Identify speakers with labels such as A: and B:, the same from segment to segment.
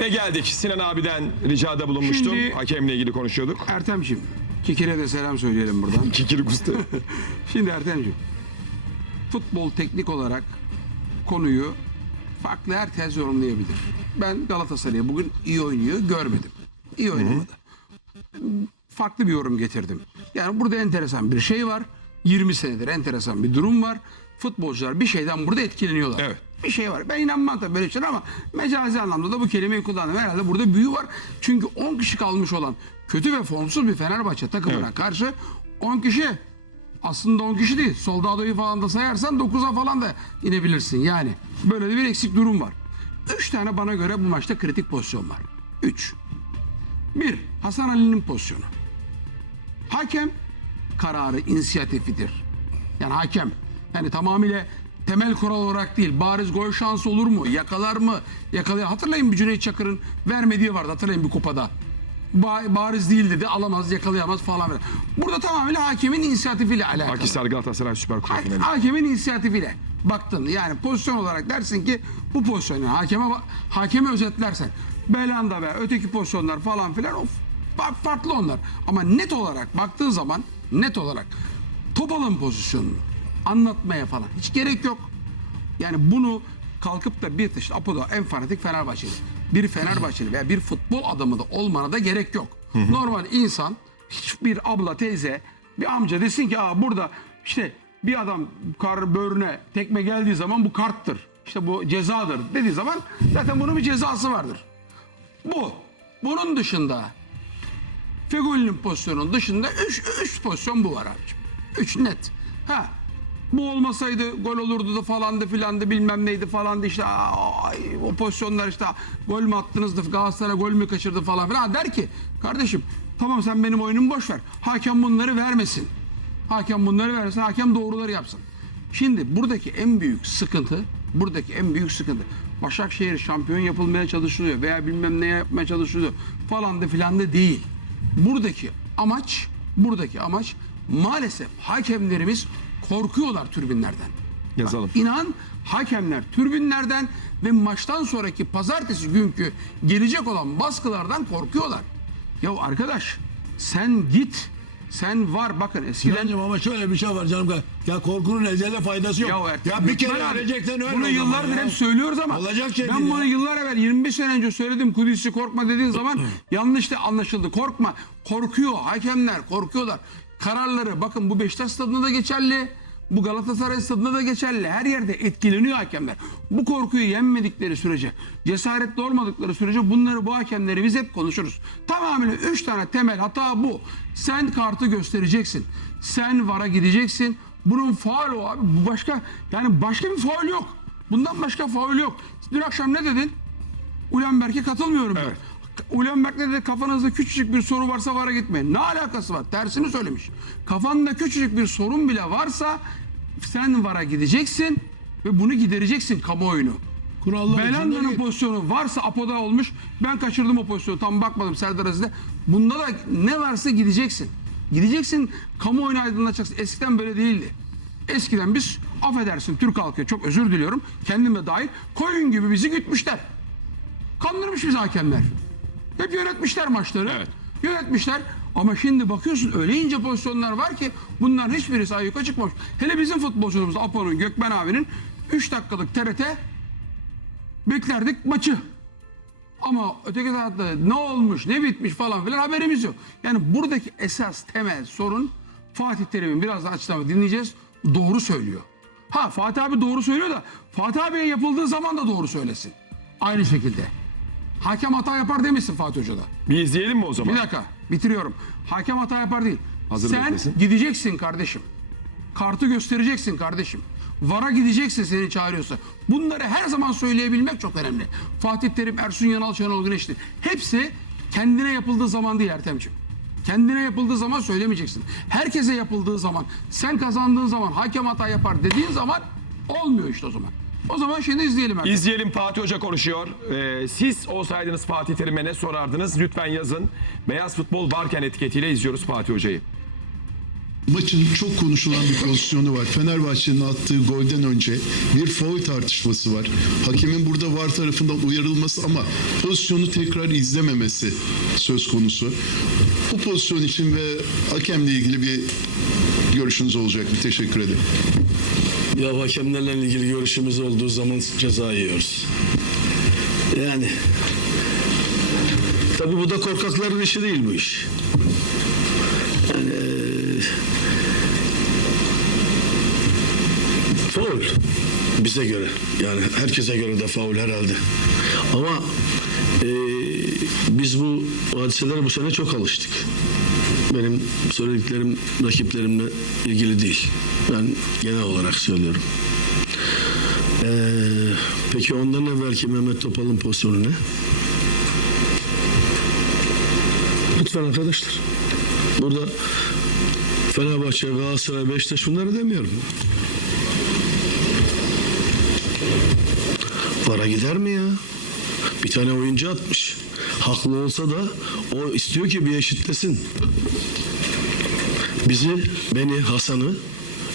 A: Ve geldik Sinan abiden ricada bulunmuştum.
B: Şimdi-
A: Hakemle ilgili konuşuyorduk.
B: Ertem'ciğim, Kikir'e de selam söyleyelim buradan.
A: Kikir Guste.
B: Şimdi Ertem'ciğim, futbol teknik olarak konuyu farklı herkes yorumlayabilir. Ben Galatasaray'ı bugün iyi oynuyor görmedim. İyi oynamadı. Farklı bir yorum getirdim. Yani burada enteresan bir şey var. 20 senedir enteresan bir durum var. Futbolcular bir şeyden burada etkileniyorlar.
A: Evet.
B: Bir şey var. Ben inanmam tabii böyle şeyler ama mecazi anlamda da bu kelimeyi kullandım. Herhalde burada büyü var. Çünkü 10 kişi kalmış olan kötü ve formsuz bir Fenerbahçe takımına
A: Evet.
B: karşı 10 kişi aslında 10 kişi değil. Soldado'yu falan da sayarsan 9'a falan da inebilirsin. Yani böyle bir eksik durum var. 3 tane bana göre bu maçta kritik pozisyon var. 3. 1. Hasan Ali'nin pozisyonu. Hakem kararı inisiyatifidir. Yani hakem yani tamamıyla temel kural olarak değil bariz gol şansı olur mu? Yakalar mı? Yakalayar. Hatırlayın bir Cüneyt Çakır'ın vermediği vardı hatırlayın bir kupada. Ba- bariz değil dedi alamaz yakalayamaz falan. filan. Burada tamamıyla hakemin inisiyatifiyle alakalı.
A: Akhisar Galatasaray Süper Kupa finali.
B: Hakemin inisiyatifiyle baktın yani pozisyon olarak dersin ki bu pozisyon yani hakeme hakemi özetlersen Belanda ve öteki pozisyonlar falan filan of fa- farklı onlar ama net olarak baktığın zaman net olarak top alın pozisyonunu anlatmaya falan hiç gerek yok. Yani bunu kalkıp da bir işte Apo'da en fanatik Fenerbahçeli. Bir Fenerbahçeli veya bir futbol adamı da olmana da gerek yok. Normal insan hiçbir abla teyze bir amca desin ki Aa, burada işte bir adam kar böğrüne tekme geldiği zaman bu karttır. İşte bu cezadır dediği zaman zaten bunun bir cezası vardır. Bu. Bunun dışında Fegoli'nin pozisyonunun dışında 3 3 pozisyon bu var abiciğim. 3 net. Ha. Bu olmasaydı gol olurdu da falandı filandı bilmem neydi falandı işte ay, o pozisyonlar işte gol mü attınız da Galatasaray gol mü kaçırdı falan filan der ki kardeşim tamam sen benim oyunumu boş ver. Hakem bunları vermesin. Hakem bunları versin. Hakem doğruları yapsın. Şimdi buradaki en büyük sıkıntı buradaki en büyük sıkıntı Başakşehir şampiyon yapılmaya çalışılıyor veya bilmem ne yapmaya çalışılıyor falan da filan da değil. Buradaki amaç buradaki amaç maalesef hakemlerimiz korkuyorlar tribünlerden.
A: Yazalım.
B: İnan hakemler tribünlerden ve maçtan sonraki pazartesi günkü gelecek olan baskılardan korkuyorlar. Ya arkadaş sen git sen var bakın eskiden
C: Sinancım ama şöyle bir şey var canım. Ya korkunun ecele faydası yok.
B: Ya,
C: Ya,
B: Ertem,
C: bir kere öleceksen öyle
B: Bunu yıllardır
C: ya.
B: hep söylüyoruz ama
C: Olacak şey
B: ben bunu
C: ya.
B: yıllar evvel 25 sene önce söyledim Kudüs'ü korkma dediğin zaman yanlış da anlaşıldı. Korkma. Korkuyor. Hakemler korkuyorlar. Kararları bakın bu Beşiktaş stadında da geçerli. Bu Galatasaray stadında da geçerli. Her yerde etkileniyor hakemler. Bu korkuyu yenmedikleri sürece, cesaretli olmadıkları sürece bunları bu hakemleri biz hep konuşuruz. Tamamıyla 3 tane temel hata bu. Sen kartı göstereceksin. Sen VAR'a gideceksin. Bunun faul o abi. Bu başka yani başka bir faul yok. Bundan başka faul yok. Dün akşam ne dedin? Ulenberg'e katılmıyorum.
A: Evet.
B: Ne dedi? Kafanızda küçücük bir soru varsa VAR'a gitmeyin. Ne alakası var? Tersini söylemiş. Kafanda küçücük bir sorun bile varsa sen VAR'a gideceksin ve bunu gidereceksin kamuoyunu.
C: Kurallar
B: Belanda'nın pozisyonu varsa Apo'da olmuş. Ben kaçırdım o pozisyonu. Tam bakmadım Serdar Aziz'de. Bunda da ne varsa gideceksin. Gideceksin kamuoyunu aydınlatacaksın. Eskiden böyle değildi. Eskiden biz affedersin Türk halkı çok özür diliyorum. Kendim de dahil koyun gibi bizi gütmüşler. Kandırmış bizi hakemler. Hep yönetmişler maçları.
A: Evet.
B: Yönetmişler. Ama şimdi bakıyorsun öyle ince pozisyonlar var ki bunların hiçbirisi ayyuka çıkmamış. Hele bizim futbolcumuz Apo'nun, Gökmen abinin 3 dakikalık TRT beklerdik maçı. Ama öteki tarafta ne olmuş, ne bitmiş falan filan haberimiz yok. Yani buradaki esas temel sorun Fatih Terim'in biraz daha açıklamak dinleyeceğiz. Doğru söylüyor. Ha Fatih abi doğru söylüyor da Fatih abiye yapıldığı zaman da doğru söylesin. Aynı şekilde. Hakem hata yapar demesin Fatih Hoca da.
A: Bir izleyelim mi o zaman?
B: Bir dakika bitiriyorum. Hakem hata yapar değil.
A: Hazır
B: Sen
A: beklesin.
B: gideceksin kardeşim. Kartı göstereceksin kardeşim. VAR'a gideceksin seni çağırıyorsa. Bunları her zaman söyleyebilmek çok önemli. Fatih Terim, Ersun Yanal, Şenol Güneş'ti. Hepsi kendine yapıldığı zaman değil Ertem'ciğim. Kendine yapıldığı zaman söylemeyeceksin. Herkese yapıldığı zaman, sen kazandığın zaman hakem hata yapar dediğin zaman olmuyor işte o zaman. O zaman şimdi izleyelim Ertem.
A: İzleyelim Fatih Hoca konuşuyor. Ee, siz olsaydınız Fatih Terim'e ne sorardınız? Lütfen yazın. Beyaz futbol varken etiketiyle izliyoruz Fatih Hoca'yı.
D: Maçın çok konuşulan bir pozisyonu var. Fenerbahçe'nin attığı golden önce bir faul tartışması var. Hakemin burada var tarafından uyarılması ama pozisyonu tekrar izlememesi söz konusu. Bu pozisyon için ve hakemle ilgili bir görüşünüz olacak mı? Teşekkür ederim.
C: Ya hakemlerle ilgili görüşümüz olduğu zaman ceza yiyoruz. Yani tabii bu da korkakların işi değil bu iş. Yani faul bize göre yani herkese göre de faul herhalde. Ama eee, biz bu hadiselere bu sene çok alıştık. Benim söylediklerim rakiplerimle ilgili değil. Ben genel olarak söylüyorum. Ee, peki ondan evvelki Mehmet Topal'ın pozisyonu ne? Lütfen arkadaşlar. Burada Fenerbahçe, Galatasaray, Beşiktaş bunları demiyorum. Para gider mi ya? Bir tane oyuncu atmış. Haklı olsa da o istiyor ki bir eşitlesin. Bizi, beni, Hasan'ı,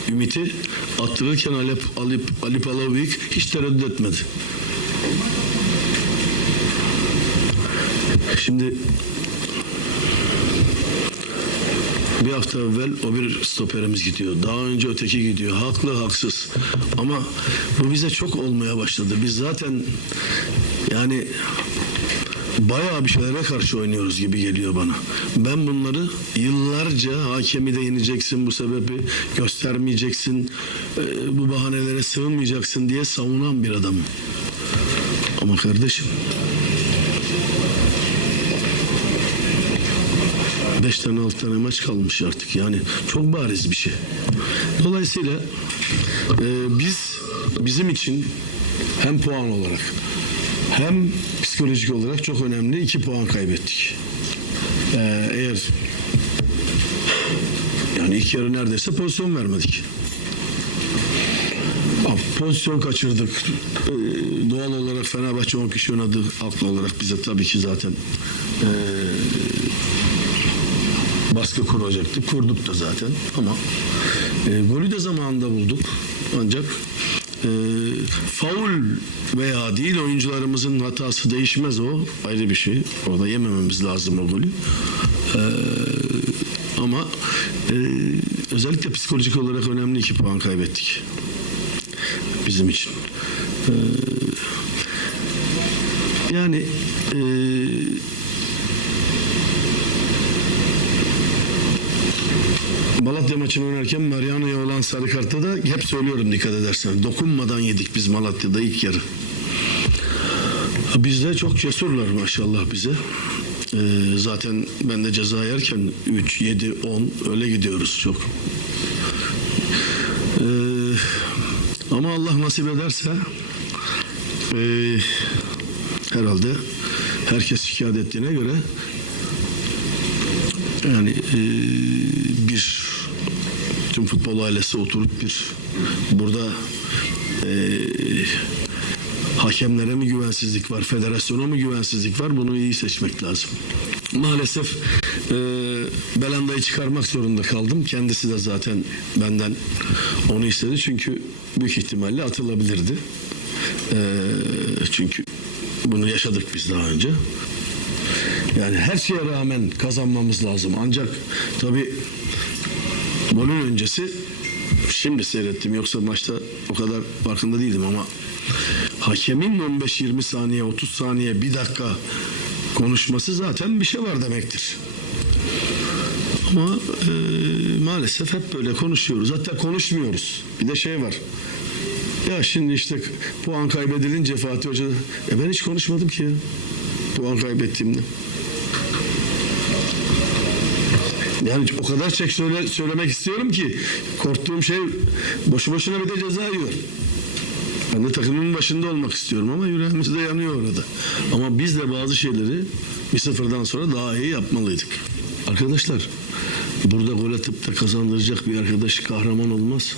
C: Ümit'i attırırken Alep, Alip, Alip Alavik hiç tereddüt etmedi. Şimdi bir hafta evvel o bir stoperimiz gidiyor. Daha önce öteki gidiyor. Haklı, haksız. Ama bu bize çok olmaya başladı. Biz zaten yani bayağı bir şeylere karşı oynuyoruz gibi geliyor bana. Ben bunları yıllarca hakemi de yeneceksin bu sebebi göstermeyeceksin e, bu bahanelere sığınmayacaksın diye savunan bir adamım. Ama kardeşim beş tane altı tane maç kalmış artık yani çok bariz bir şey. Dolayısıyla e, biz bizim için hem puan olarak hem psikolojik olarak çok önemli iki puan kaybettik. Ee, eğer yani ilk yarı neredeyse pozisyon vermedik. Pozisyon kaçırdık. Ee, doğal olarak Fenerbahçe 10 kişi oynadı. Haklı olarak bize tabii ki zaten ee, baskı kuracaktık. Kurduk da zaten ama e, golü de zamanında bulduk. Ancak e, faul veya değil oyuncularımızın hatası değişmez o. Ayrı bir şey. Orada yemememiz lazım o golü. E, ama e, özellikle psikolojik olarak önemli iki puan kaybettik. Bizim için. E, yani e, Malatya maçını oynarken Mariano'ya olan sarı kartta da hep söylüyorum dikkat edersen. Dokunmadan yedik biz Malatya'da ilk yarı. Bizde çok cesurlar maşallah bize. Ee, zaten ben de ceza yerken 3, 7, 10 öyle gidiyoruz çok. Ee, ama Allah nasip ederse ee, herhalde herkes şikayet ettiğine göre yani e, bir tüm futbol ailesi oturup bir burada e, hakemlere mi güvensizlik var, federasyona mı güvensizlik var bunu iyi seçmek lazım. Maalesef e, Belanda'yı çıkarmak zorunda kaldım. Kendisi de zaten benden onu istedi çünkü büyük ihtimalle atılabilirdi. E, çünkü bunu yaşadık biz daha önce. Yani her şeye rağmen kazanmamız lazım. Ancak tabii golün öncesi şimdi seyrettim. Yoksa maçta o kadar farkında değildim ama hakemin 15-20 saniye, 30 saniye, bir dakika konuşması zaten bir şey var demektir. Ama e, maalesef hep böyle konuşuyoruz. Hatta konuşmuyoruz. Bir de şey var. Ya şimdi işte puan kaybedilince Fatih Hoca e ben hiç konuşmadım ki ya. Puan kaybettiğimde. Yani o kadar çek söyle, söylemek istiyorum ki korktuğum şey boşu boşuna bir de ceza yiyor. Ben de takımın başında olmak istiyorum ama yüreğimiz de yanıyor orada. Ama biz de bazı şeyleri bir sıfırdan sonra daha iyi yapmalıydık. Arkadaşlar burada gol atıp da kazandıracak bir arkadaş kahraman olmaz.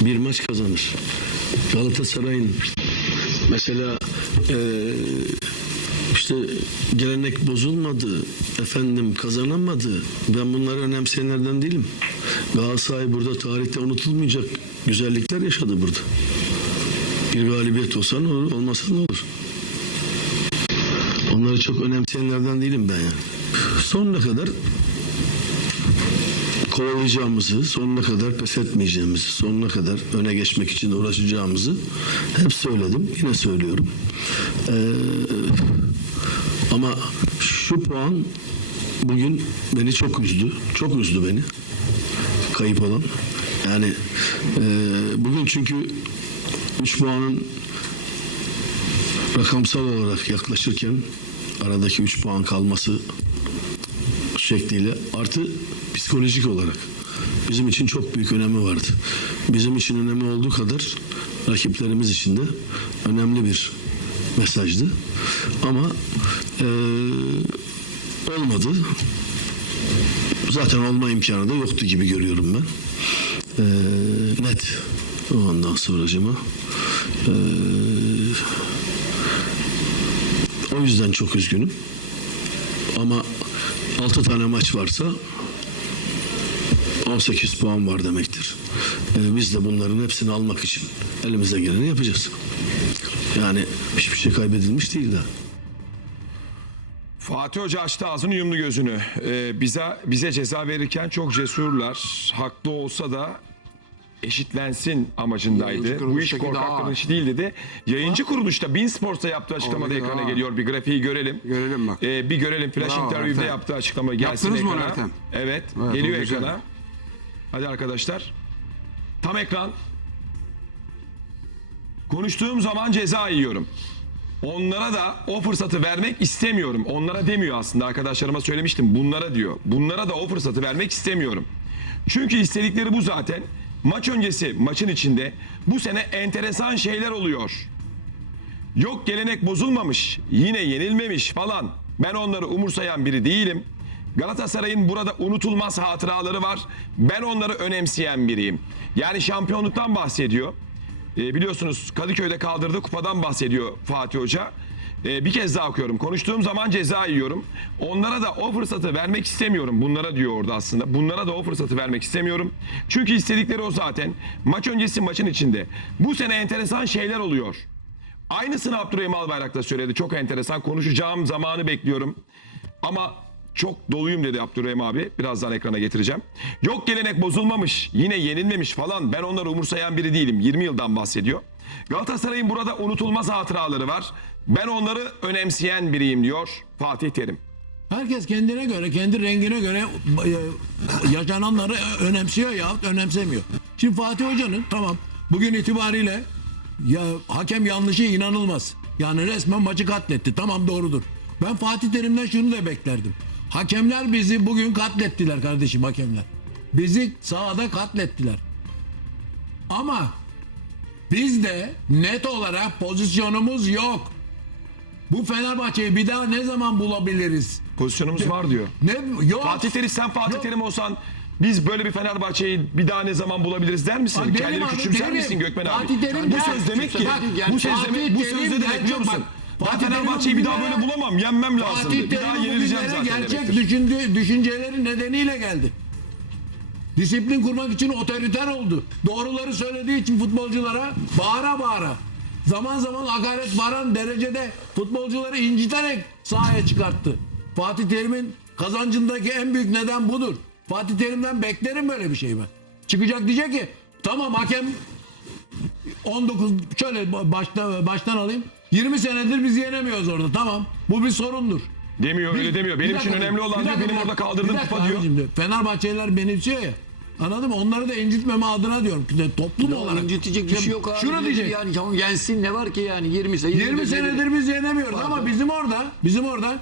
C: Bir maç kazanır. Galatasaray'ın mesela eee işte gelenek bozulmadı, efendim kazanamadı. Ben bunları önemseyenlerden değilim. Galatasaray burada tarihte unutulmayacak güzellikler yaşadı burada. Bir galibiyet olsa ne olur, olmasa ne olur? Onları çok önemseyenlerden değilim ben yani. Sonuna kadar kovalayacağımızı, sonuna kadar pes etmeyeceğimizi, sonuna kadar öne geçmek için uğraşacağımızı hep söyledim. Yine söylüyorum. Ee, ama şu puan bugün beni çok üzdü. Çok üzdü beni. Kayıp olan. Yani e, bugün çünkü 3 puanın rakamsal olarak yaklaşırken aradaki 3 puan kalması şekliyle artı psikolojik olarak bizim için çok büyük önemi vardı. Bizim için önemi olduğu kadar rakiplerimiz için de önemli bir mesajdı. Ama eee, olmadı. Zaten olma imkanı da yoktu gibi görüyorum ben. Eee, net. Ondan sonracıma. Eee o yüzden çok üzgünüm. Ama 6 tane maç varsa 18 puan var demektir. Ee, biz de bunların hepsini almak için elimize geleni yapacağız. Yani hiçbir şey kaybedilmiş değil daha.
A: Fatih Hoca açtı ağzını yumdu gözünü. Ee, bize bize ceza verirken çok cesurlar. Haklı olsa da eşitlensin amacındaydı. Bu iş korkakların işi değil dedi. Yayıncı kuruluşta Bin Sports'ta yaptığı açıklamada
B: Oradaki
A: ekrana
B: daha
A: geliyor. Bir grafiği görelim.
B: Görelim bak.
A: Ee, bir görelim. Flash
B: Bravo,
A: interview'de
B: Ertem.
A: yaptığı açıklama gelsin
B: Yaptınız mı onu
A: ekrana.
B: Ertem?
A: Evet,
B: Evet,
A: geliyor
B: o güzel.
A: ekrana. Hadi arkadaşlar. Tam ekran. Konuştuğum zaman ceza yiyorum. Onlara da o fırsatı vermek istemiyorum. Onlara demiyor aslında arkadaşlarıma söylemiştim. Bunlara diyor. Bunlara da o fırsatı vermek istemiyorum. Çünkü istedikleri bu zaten. Maç öncesi maçın içinde bu sene enteresan şeyler oluyor. Yok gelenek bozulmamış, yine yenilmemiş falan. Ben onları umursayan biri değilim. Galatasaray'ın burada unutulmaz hatıraları var. Ben onları önemseyen biriyim. Yani şampiyonluktan bahsediyor. Ee, biliyorsunuz Kadıköy'de kaldırdığı kupadan bahsediyor Fatih Hoca. Ee, bir kez daha okuyorum. Konuştuğum zaman ceza yiyorum. Onlara da o fırsatı vermek istemiyorum. Bunlara diyor orada aslında. Bunlara da o fırsatı vermek istemiyorum. Çünkü istedikleri o zaten. Maç öncesi maçın içinde. Bu sene enteresan şeyler oluyor. Aynısını Abdurrahim Albayrak da söyledi. Çok enteresan. Konuşacağım zamanı bekliyorum. Ama çok doluyum dedi Abdurrahim abi. Birazdan ekrana getireceğim. Yok gelenek bozulmamış. Yine yenilmemiş falan. Ben onları umursayan biri değilim. 20 yıldan bahsediyor. Galatasaray'ın burada unutulmaz hatıraları var. Ben onları önemseyen biriyim diyor Fatih Terim.
E: Herkes kendine göre, kendi rengine göre e, yaşananları önemsiyor ya önemsemiyor. Şimdi Fatih Hoca'nın tamam bugün itibariyle ya hakem yanlışı inanılmaz. Yani resmen maçı katletti. Tamam doğrudur. Ben Fatih Terim'den şunu da beklerdim. Hakemler bizi bugün katlettiler kardeşim hakemler. Bizi sahada katlettiler. Ama bizde net olarak pozisyonumuz yok. Bu Fenerbahçe'yi bir daha ne zaman bulabiliriz?
A: Pozisyonumuz var diyor.
E: Ne yok.
A: Fatih Terim sen Fatih
E: Yok.
A: Terim olsan biz böyle bir Fenerbahçe'yi bir daha ne zaman bulabiliriz der misin? Kendini
E: abi,
A: küçümser
E: derim.
A: misin Gökmen abi?
E: Fatih Terim
A: bu söz demek ki
E: Bak,
A: bu söz demek bu
E: Terim
A: söz ne demek
E: der,
A: biliyor
E: bak,
A: musun? Ben
E: Fatih
A: Fenerbahçe'yi bir daha böyle bulamam. Yenmem lazımdı.
E: Fatih
A: Bir daha
E: Terim
A: yenileceğim
E: bugünlere
A: zaten
E: gerçek
A: demektir.
E: düşünceleri nedeniyle geldi. Disiplin kurmak için otoriter oldu. Doğruları söylediği için futbolculara bağıra bağıra. Zaman zaman hakaret varan derecede futbolcuları inciterek sahaya çıkarttı. Fatih Terim'in kazancındaki en büyük neden budur. Fatih Terim'den beklerim böyle bir şey ben. Çıkacak diyecek ki tamam hakem 19 şöyle başta, baştan alayım. 20 senedir biz yenemiyoruz orada. Tamam. Bu bir sorundur.
A: Demiyor öyle demiyor. Benim
E: dakika,
A: için önemli olan diyor benim orada kaldırdığım kupa diyor.
E: abicim diyor. Fenerbahçeliler benimsiyor ya. Anladın mı? Onları da incitmeme adına diyorum. De Toplum olarak.
F: İncitecek bir şey yok abi.
E: Şunu diyecek.
F: Yani tamam yensin ne var ki yani 20 sayı.
E: 20 senedir biz yenemiyoruz ama bizim orada bizim orada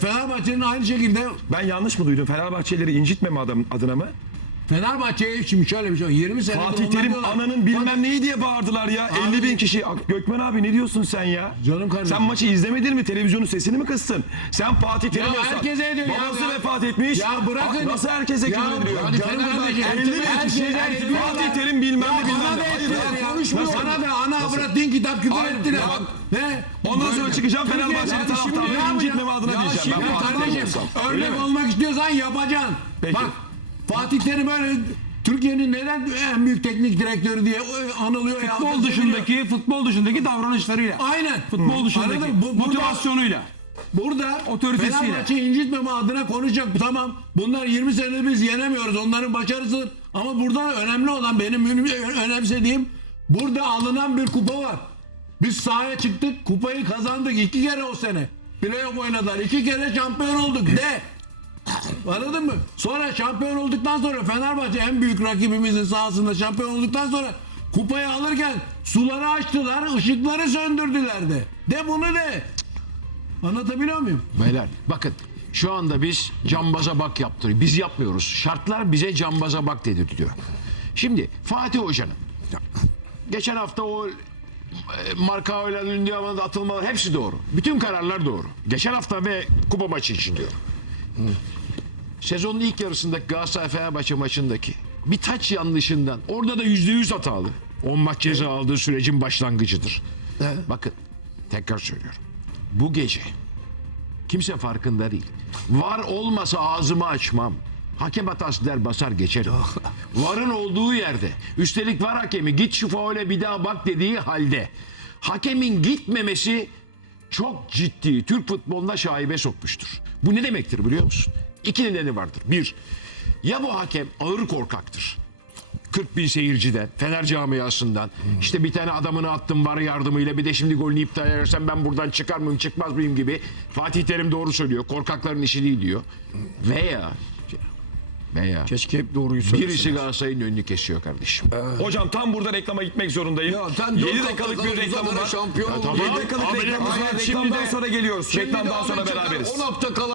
E: Fenerbahçe'nin aynı şekilde
A: Ben yanlış mı duydum? Fenerbahçelileri incitmeme adam, adına mı?
E: Fenerbahçe'ye şimdi şöyle bir şey var. 20 senedir
A: Fatih Terim ananın bilmem neyi diye bağırdılar ya. 50 bin kişi. Gökmen abi ne diyorsun sen ya?
E: Canım kardeşim.
A: Sen maçı izlemedin mi? Televizyonun sesini mi kıstın? Sen Fatih Terim olsan.
E: herkese ediyor ya.
A: Babası
E: Ya-
A: vefat etmiş.
E: Ya bırakın.
A: Nasıl herkese
E: Ya
A: küfür ediliyor?
E: hadi canım kardeşim,
A: 50 bin kişi. Fatih Terim bilmem ne
E: Ya
A: bilmem
E: bana
A: ne. ya.
E: ya. Sana da ana avrat din kitap küfür ettiler.
A: ya.
E: Ne?
A: Ondan sonra çıkacağım
E: Ya
A: taraftarları
E: yapacağım?
A: incitmeme adına
E: Ya
A: diyeceğim.
E: Şimdi
A: Fatih
E: kardeşim örnek olmak istiyorsan yapacaksın.
A: Peki.
E: Bak Fatih Terim böyle Türkiye'nin neden en büyük teknik direktörü diye anılıyor ya.
B: Futbol dışındaki futbol dışındaki davranışlarıyla.
E: Aynen.
B: Futbol dışındaki
E: Anladın? Bu-
B: motivasyonuyla.
E: Burada
B: Otoritesiyle.
E: Fenerbahçe'yi incitmeme adına konuşacak. Tamam bunlar 20 senedir biz yenemiyoruz. Onların başarısıdır. Ama burada önemli olan benim önemsediğim burada alınan bir kupa var. Biz sahaya çıktık kupayı kazandık iki kere o sene. Playoff oynadılar. iki kere şampiyon olduk de. Anladın mı? Sonra şampiyon olduktan sonra Fenerbahçe en büyük rakibimizin sahasında şampiyon olduktan sonra kupayı alırken suları açtılar, ışıkları söndürdüler de. De bunu de. Anlatabiliyor muyum?
F: Beyler bakın şu anda biz cambaza bak yaptırıyor. Biz yapmıyoruz. Şartlar bize cambaza bak dedirtiyor. Şimdi Fatih Hoca'nın geçen hafta o e, marka ünlü havada atılmalar hepsi doğru. Bütün kararlar doğru. Geçen hafta ve kupa maçı için diyorum. Sezonun ilk yarısındaki Galatasaray Fenerbahçe maçındaki bir taç yanlışından orada da yüzde yüz hatalı. 10 maç ceza aldığı sürecin başlangıcıdır. Bakın tekrar söylüyorum. Bu gece Kimse farkında değil. Var olmasa ağzımı açmam. Hakem hatası der basar geçerim. Varın olduğu yerde. Üstelik var hakemi git şu faule bir daha bak dediği halde. Hakemin gitmemesi çok ciddi Türk futboluna şaibe sokmuştur. Bu ne demektir biliyor musun? İki nedeni vardır. Bir, ya bu hakem ağır korkaktır. 40 bin seyirciden, Fener camiasından. işte bir tane adamını attım var yardımıyla bir de şimdi golünü iptal edersem ben buradan çıkar mıyım çıkmaz mıyım gibi. Fatih Terim doğru söylüyor. Korkakların işi değil diyor. Veya veya
G: Keşke hep doğruyu
F: birisi
G: söylesin.
F: Galatasaray'ın önünü kesiyor kardeşim.
A: Hocam tam burada reklama gitmek zorundayım.
G: Ya sen
A: 7
G: dört
A: dakikalık bir
G: uzatana
A: var.
G: şampiyon oldun.
A: 7 dakikalık
F: Abi,
A: reklamımız var.
F: aynen,
A: Reklamdan sonra geliyoruz. Reklamdan sonra beraberiz.
G: 10 hafta kala